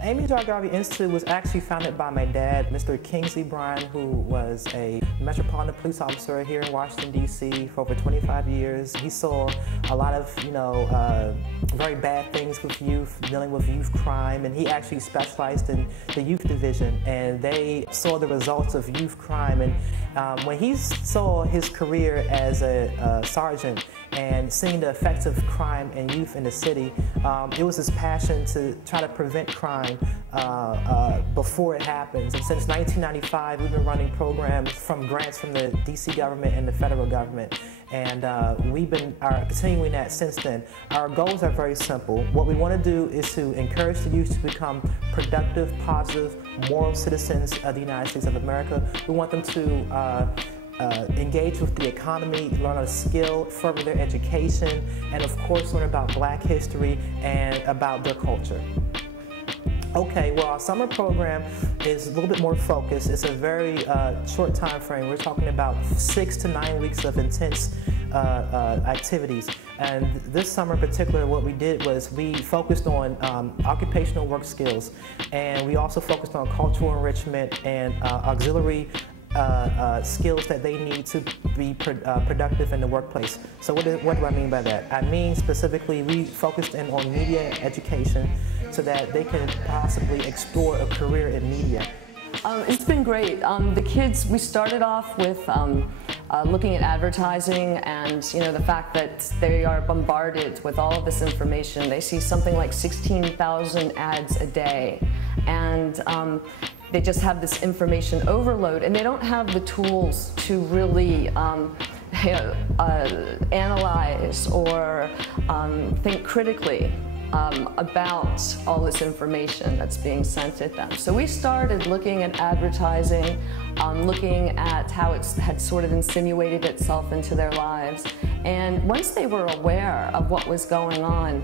The Amy Garvey Institute was actually founded by my dad, Mr. Kingsley Bryan, who was a Metropolitan Police officer here in Washington, D.C. for over 25 years. He saw a lot of, very bad things with youth, dealing with youth crime, and he actually specialized in the youth division, and they saw the results of youth crime. And when he saw his career as a sergeant and seeing the effects of crime and youth in the city, it was his passion to try to prevent crime before it happens. And since 1995, we've been running programs from grants from the DC government and the federal government. And we've been continuing that since then. Our goals are very simple. What we want to do is to encourage the youth to become productive, positive, moral citizens of the United States of America. We want them to engage with the economy, learn a skill, further their education, and of course learn about Black history and about their culture. Okay, well, our summer program is a little bit more focused. It's a very short time frame. We're talking about 6 to 9 weeks of intense activities. And this summer in particular, what we did was we focused on occupational work skills, and we also focused on cultural enrichment and auxiliary skills that they need to be productive in the workplace. So what do I mean by that? I mean specifically we focused in on media education so that they can possibly explore a career in media. It's been great. The kids, we started off with looking at advertising and the fact that they are bombarded with all of this information. They see something like 16,000 ads a day, and they just have this information overload, and they don't have the tools to really analyze or think critically about all this information that's being sent at them. So we started looking at advertising, looking at how it had sort of insinuated itself into their lives. And once they were aware of what was going on,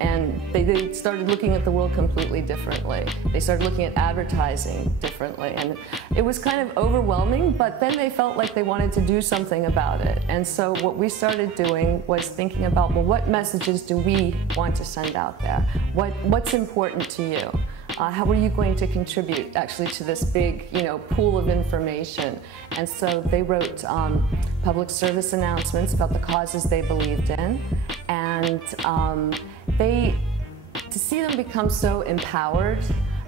and they started looking at the world completely differently. They started looking at advertising differently. And it was kind of overwhelming, but then they felt like they wanted to do something about it. And so what we started doing was thinking about, well, what messages do we want to send out there? What's important to you? How are you going to contribute actually to this big, pool of information? And so they wrote public service announcements about the causes they believed in, and to see them become so empowered,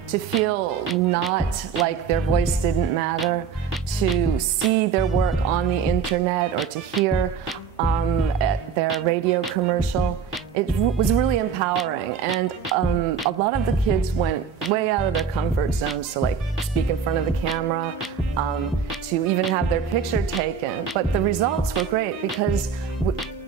to feel not like their voice didn't matter, to see their work on the internet or to hear their radio commercial. It was really empowering, and a lot of the kids went way out of their comfort zones to speak in front of the camera, to even have their picture taken. But the results were great because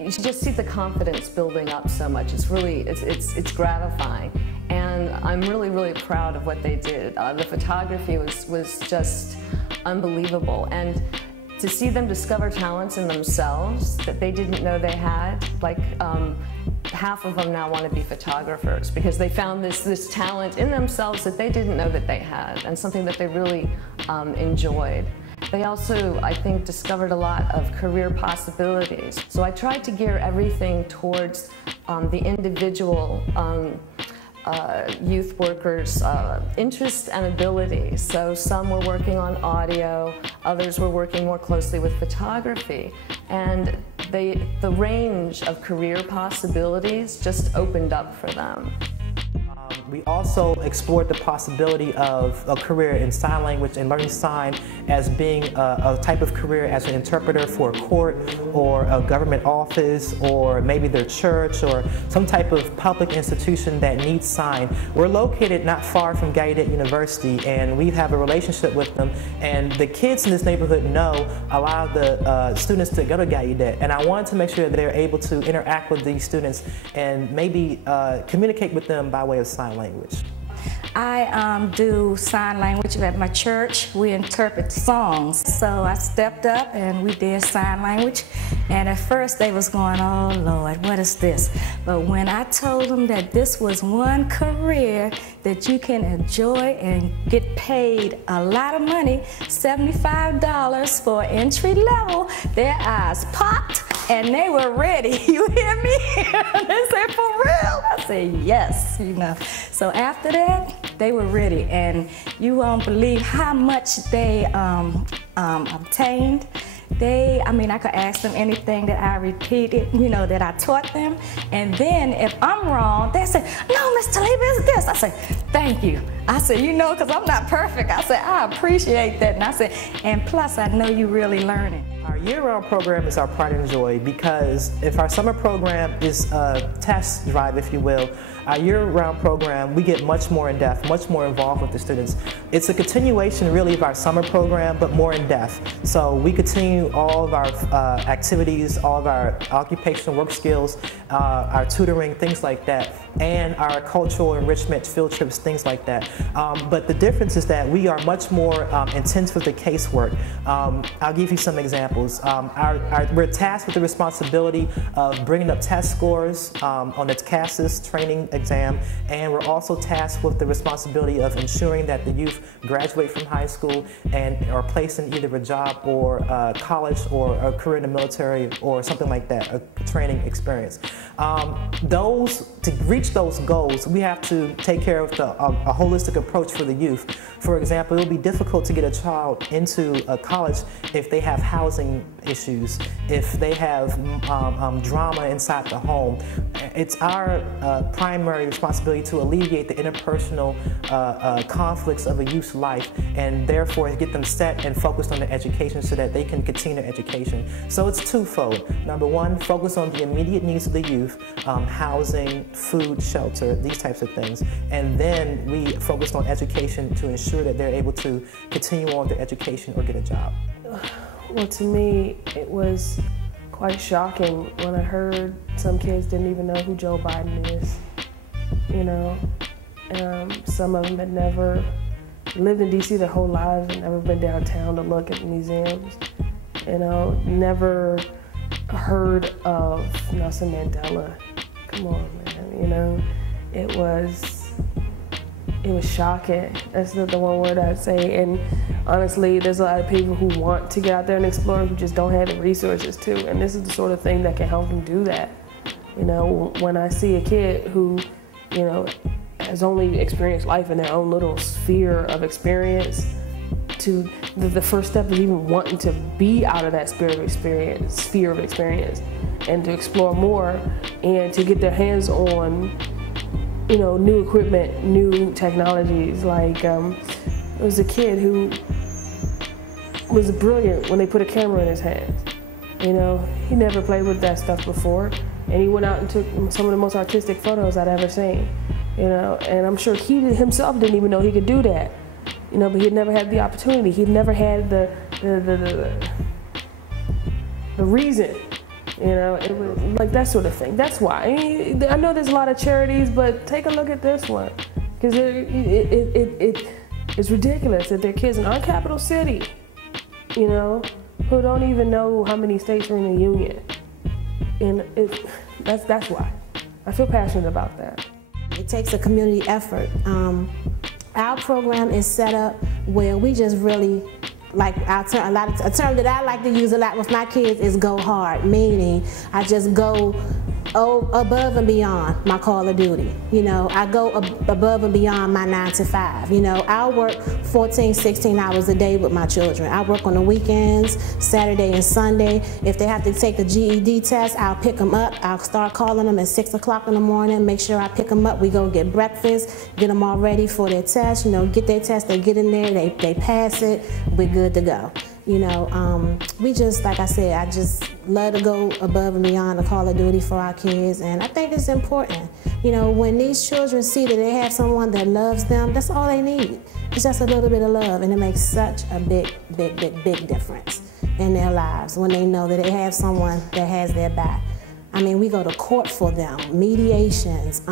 you should just see the confidence building up so much. It's really, it's gratifying, and I'm really, really proud of what they did. The photography was just unbelievable, and to see them discover talents in themselves that they didn't know they had, half of them now want to be photographers because they found this talent in themselves that they didn't know that they had, and something that they really enjoyed. They also, I think, discovered a lot of career possibilities. So I tried to gear everything towards the individual youth workers' interests and abilities. So some were working on audio, others were working more closely with photography, and the range of career possibilities just opened up for them. We also explored the possibility of a career in sign language and learning sign as being a type of career as an interpreter for a court or a government office or maybe their church or some type of public institution that needs sign. We're located not far from Gallaudet University, and we have a relationship with them, and the kids in this neighborhood know a lot of the students to go to Gallaudet, and I wanted to make sure that they're able to interact with these students and maybe communicate with them by way of sign language. I do sign language at my church. We interpret songs. So I stepped up and we did sign language. And at first they was going, oh Lord, what is this? But when I told them that this was one career that you can enjoy and get paid a lot of money, $75 for entry level, their eyes popped and they were ready. You hear me? They said, for real? I said, yes, So after that, they were ready, and you won't believe how much they obtained. I could ask them anything that I repeated, that I taught them. And then if I'm wrong, they say, no, Miss Taliba, it's this. I say, thank you. I said, because I'm not perfect. I said, I appreciate that. And I said, and plus I know you really learning. Our year-round program is our pride and joy, because if our summer program is a test drive, if you will, our year-round program, we get much more in depth, much more involved with the students. It's a continuation really of our summer program, but more in depth. So we continue all of our activities, all of our occupational work skills, our tutoring, things like that, and our cultural enrichment, field trips, things like that. But the difference is that we are much more intense with the casework. I'll give you some examples. We're tasked with the responsibility of bringing up test scores on the CASAS training exam, and we're also tasked with the responsibility of ensuring that the youth graduate from high school and are placed in either a job or college or a career in the military or something like that, a training experience. To reach those goals, we have to take care of a holistic approach for the youth. For example, it will be difficult to get a child into a college if they have housing issues, if they have drama inside the home. It's our primary responsibility to alleviate the interpersonal conflicts of a youth's life, and therefore get them set and focused on their education so that they can continue their education. So it's twofold. Number one, focus on the immediate needs of the youth, housing, food, shelter, these types of things. And then we focus on education to ensure that they're able to continue on their education or get a job. Well, to me, it was quite shocking when I heard some kids didn't even know who Joe Biden is. Some of them had never lived in D.C. their whole lives and never been downtown to look at museums. Never heard of Nelson Mandela. Come on, man. It was shocking. That's the one word I'd say. And honestly, there's a lot of people who want to get out there and explore who just don't have the resources to. And this is the sort of thing that can help them do that. When I see a kid who, has only experienced life in their own little sphere of experience, to the first step is even wanting to be out of that sphere of experience, and to explore more and to get their hands on new equipment, new technologies. Like there was a kid who was brilliant when they put a camera in his hands. He never played with that stuff before, and he went out and took some of the most artistic photos I'd ever seen. And I'm sure he himself didn't even know he could do that. But he'd never had the opportunity. He'd never had the reason. It was like that sort of thing. That's why. I know there's a lot of charities, but take a look at this one, because it's ridiculous that there are kids in our capital city, who don't even know how many states are in the union, and that's why. I feel passionate about that. It takes a community effort. Our program is set up where we just really, a term that I like to use a lot with my kids is go hard, meaning I just go above and beyond my call of duty. I go above and beyond my 9 to 5. I work 14, 16 hours a day with my children. I work on the weekends, Saturday and Sunday. If they have to take the GED test, I'll pick them up. I'll start calling them at 6 o'clock in the morning, make sure I pick them up. We go get breakfast, get them all ready for their test. Get their test, they get in there, they pass it, we're good to go. We just, like I said, I just love to go above and beyond the call of duty for our kids, and I think it's important. When these children see that they have someone that loves them, that's all they need. It's just a little bit of love, and it makes such a big difference in their lives when they know that they have someone that has their back. We go to court for them, mediations.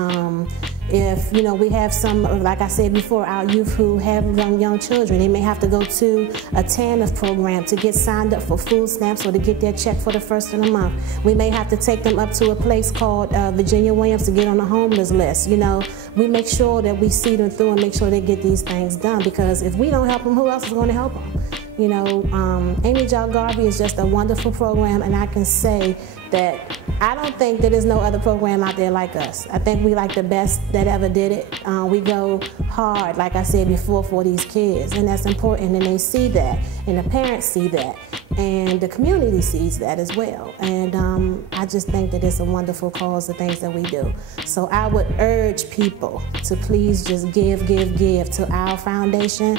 If we have some, like I said before, our youth who have young children, they may have to go to a TANF program to get signed up for food stamps or to get their check for the first of the month. We may have to take them up to a place called Virginia Williams to get on the homeless list. We make sure that we see them through and make sure they get these things done, because if we don't help them, who else is going to help them? Amy Jo Garvey is just a wonderful program, and I can say that I don't think that there's no other program out there like us. I think we like the best that ever did it. We go hard, like I said before, for these kids, and that's important, and they see that, and the parents see that, and the community sees that as well. And I just think that it's a wonderful cause, the things that we do. So I would urge people to please just give to our foundation,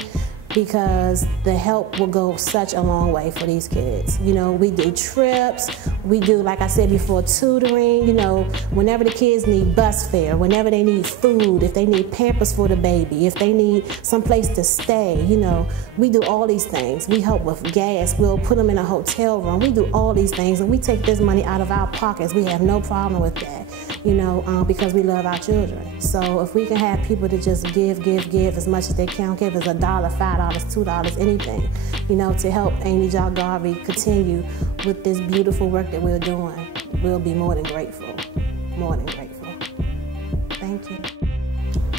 because the help will go such a long way for these kids. You know, we do trips, we do, like I said before, tutoring, you know, whenever the kids need bus fare, whenever they need food, if they need Pampers for the baby, if they need some place to stay, you know, we do all these things. We help with gas, we'll put them in a hotel room, we do all these things, and we take this money out of our pockets. We have no problem with that, you know, because we love our children. So if we can have people to just give as much as they can, give us $1, $5, $2, anything, you know, to help AJG Garvey continue with this beautiful work that we're doing, we'll be more than grateful, more than grateful. Thank you.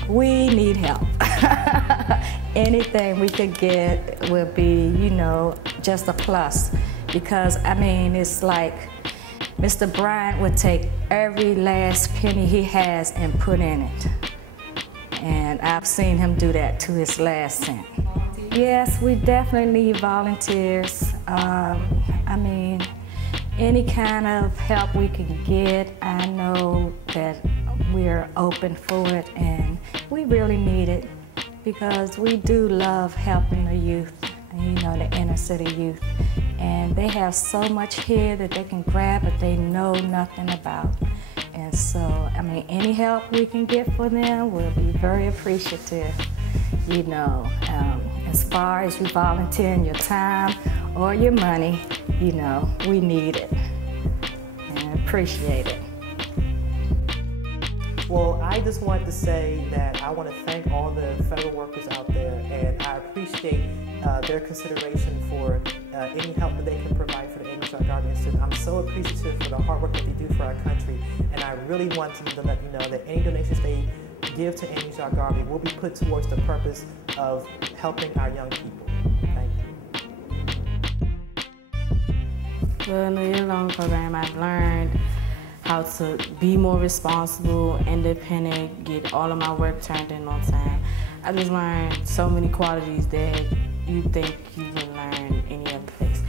We need help. Anything we could get will be, you know, just a plus, because I mean, it's like Mr. Bryant would take every last penny he has and put in it. And I've seen him do that to his last cent. Yes, we definitely need volunteers. I mean, any kind of help we can get, I know that we're open for it, and we really need it, because we do love helping the youth, you know, the inner city youth. And they have so much here that they can grab that they know nothing about. And so, I mean, any help we can get for them, we'll be very appreciative, you know. As far as you volunteering your time or your money, you know, we need it and appreciate it. Well, I just wanted to say that I want to thank all the federal workers out there, and I appreciate their consideration for any help that they can provide for the AJG Garvey Institute. I'm so appreciative for the hard work that they do for our country, and I really want to let you know that any donations they give to AJG Garvey will be put towards the purpose of helping our young people. Thank you. Well, in the year-long program, I've learned how to be more responsible, independent, get all of my work turned in on time. I just learned so many qualities that you think you would learn any other place.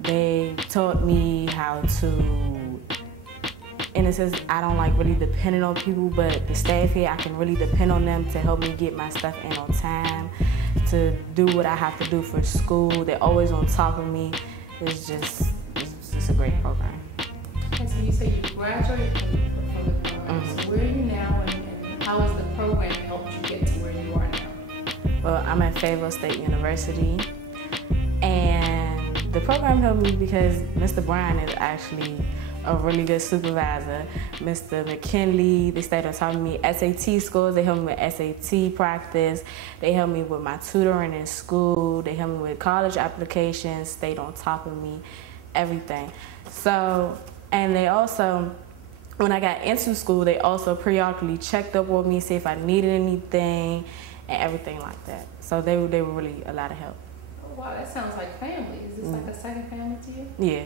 They taught me how to, in a sense, I don't like really depending on people, but the staff here, I can really depend on them to help me get my stuff in on time, to do what I have to do for school. They're always on top of me. It's just a great program. And so you say you graduated from the program. So where are you now, and how has the program helped you get to where you are now? Well, I'm at Fayetteville State University, and the program helped me because Mr. Bryan is actually a really good supervisor. Mr. McKinley, they stayed on top of me. SAT scores, they helped me with SAT practice. They helped me with my tutoring in school. They helped me with college applications, stayed on top of me, everything. So, and they also, when I got into school, they also periodically checked up on me, see if I needed anything, and everything like that. So they were really a lot of help. Oh, wow, that sounds like family. Is this like a second family to you? Yeah.